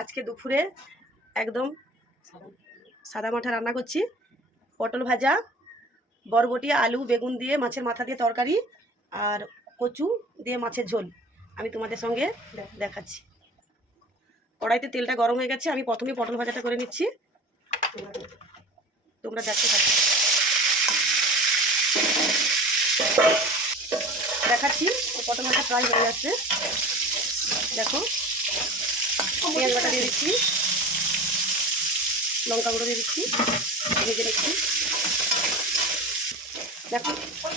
আজকে দুপুরে একদম সাদা মাঠা রান্না করছি। পটল ভাজা, বরবটি, আলু, বেগুন দিয়ে মাছের মাথা দিয়ে তরকারি, আর কচু দিয়ে মাছের ঝোল আমি তোমাদের সঙ্গে দেখাচ্ছি। কড়াইতে তেলটা গরম হয়ে গেছে, আমি প্রথমে পটল ভাজাটা করে নিচ্ছি, তোমরা দেখতে থাকো। দেখাচ্ছি পটল ভাজা প্রায় হয়ে যাচ্ছে। দেখো, পেঁয়াজ বাটা দিয়ে দিচ্ছি, লঙ্কা গুঁড়ো দিয়ে দিচ্ছি, ভেজে নিচ্ছি। দেখো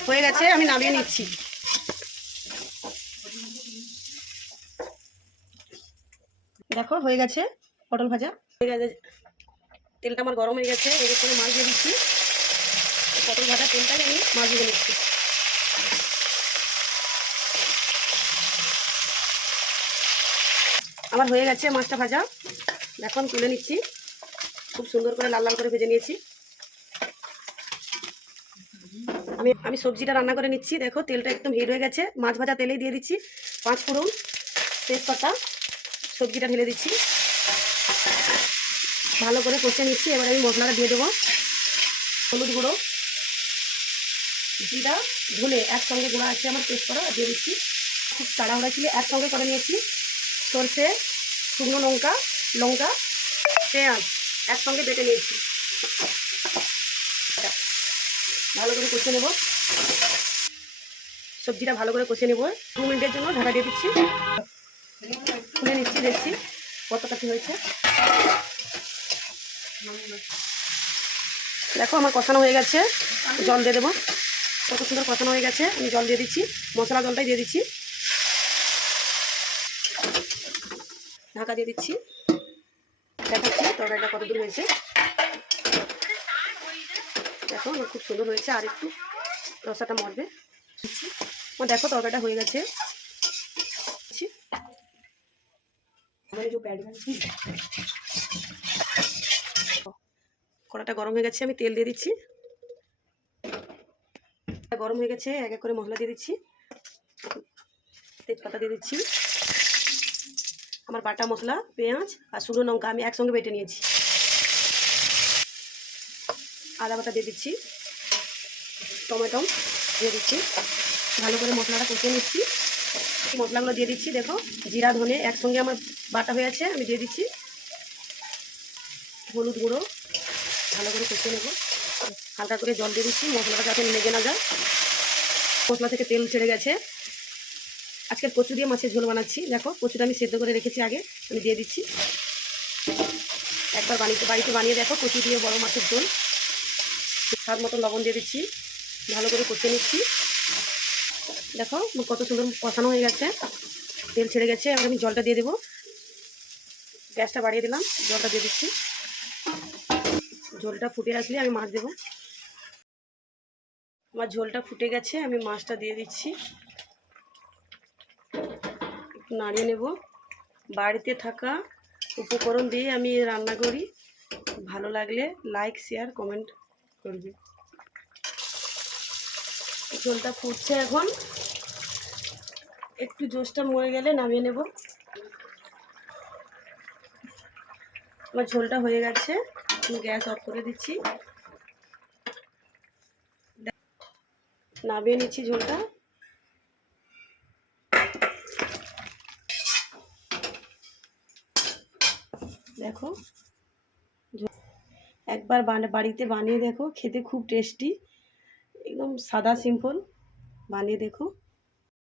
হয়ে গেছে, আমি নামিয়ে নিচ্ছি। দেখো হয়ে গেছে পটল ভাজা, হয়ে গেছে। তেলটা আমার গরম হয়ে গেছে, এর করে মাছ দিয়ে দিচ্ছি। পটল ভাজা তেলটাই আমি মাছ দিয়ে নিচ্ছি। আমার হয়ে গেছে মাছটা ভাজা, এখন তুলে নিচ্ছি। খুব সুন্দর করে লাল লাল করে ভেজে নিয়েছি। আমি সবজিটা রান্না করে নিচ্ছি। দেখো তেলটা একদম হিট হয়ে গেছে, মাছ ভাজা তেলেই দিয়ে দিচ্ছি 5 ফোড়ন, তেজপাতা, সবজিটা ঢেলে দিচ্ছি, ভালো করে কষে নিচ্ছি। এবার আমি মশলাটা দিয়ে দেবো। হলুদ গুঁড়ো, জিরা, ধনে একসঙ্গে গুঁড়া আছে আমার পেস্ট করা, দিয়ে দিচ্ছি। খুব তাড়াহুড়া ছিল, একসঙ্গে করে নিয়েছি। সরষে, শুকনো লঙ্কা, লঙ্কা, পেঁয়াজ একসঙ্গে বেটে নিয়েছি। ভালো করে কষে নেব, সবজিটা ভালো করে কষে নেব। 2 মিনিটের জন্য ঢাকা দিয়ে দিচ্ছি। খুলে নিচ্ছি, দেখছি কতটা কি হয়েছে। দেখো আমার কষানো হয়ে গেছে, জল দিয়ে দেবো। কত সুন্দর কষানো হয়ে গেছে, আমি জল দিয়ে দিচ্ছি, মশলা জলটাই দিয়ে দিচ্ছি। ঢাকা দিয়ে দিচ্ছি, দেখাচ্ছি তরকারিটা কত দূর হয়েছে। দেখো আমার খুব সুন্দর হয়েছে, আর একটু রসাটা মরবে। দেখো তরকারিটা হয়ে গেছে। কড়াটা গরম হয়ে গেছে, আমি তেল দিয়ে দিচ্ছি। গরম হয়ে গেছে, এক এক করে মশলা দিয়ে দিচ্ছি। তেজপাতা দিয়ে দিচ্ছি, আমার বাটা মশলা, পেঁয়াজ আর শুকনো লঙ্কা আমি একসঙ্গে বেটে নিয়েছি। আদা বাটা দিয়ে দিচ্ছি, টমেটো দিয়ে দিচ্ছি, ভালো করে মশলাটা কষিয়ে নিচ্ছি। মশলাগুলো দিয়ে দিচ্ছি। দেখো জিরা ধনে একসঙ্গে আমার বাটা হয়ে আছে, আমি দিয়ে দিচ্ছি। হলুদ গুঁড়ো ভালো করে কষিয়ে নেব, হালকা করে জল দিয়ে দিচ্ছি, মশলাটা যাতে লেগে না যায়। মশলা থেকে তেল ছেড়ে গেছে। আজকে কচু দিয়ে মাছের ঝোল বানাচ্ছি। দেখো কচুটা আমি সেদ্ধ করে রেখেছি আগে, আমি দিয়ে দিচ্ছি। একবার বাড়িতে বানিয়ে দেখো কচু দিয়ে বড় মাছের ঝোল। স্বাদ মতো লবণ দিয়ে দিচ্ছি, ভালো করে কষিয়ে নিচ্ছি। দেখো কত সুন্দর কষানো হয়ে গেছে, তেল ছেড়ে গেছে। এবার আমি জলটা দিয়ে দেবো, গ্যাসটা বাড়িয়ে দিলাম, জলটা দিয়ে দিচ্ছি। ঝোলটা ফুটে আসলে আমি মাছ দেবো। আমার ঝোলটা ফুটে গেছে, আমি মাছটা দিয়ে দিচ্ছি। একটু নাড়িয়ে নেব। বাড়িতে থাকা উপকরণ দিয়ে আমি রান্না করি, ভালো লাগলে লাইক শেয়ার কমেন্ট করবে। ঝোলটা ফুটছে, এখন একটু জোশটা মরে গেলে নামিয়ে নেব। আমার ঝোলটা হয়ে গেছে, আমি গ্যাস অফ করে দিচ্ছি, নামিয়ে নিচ্ছি ঝোলটা। দেখো একবার বাড়িতে বানিয়ে দেখো, খেতে খুব টেস্টি, একদম সাদা সিম্পল, বানিয়ে দেখো।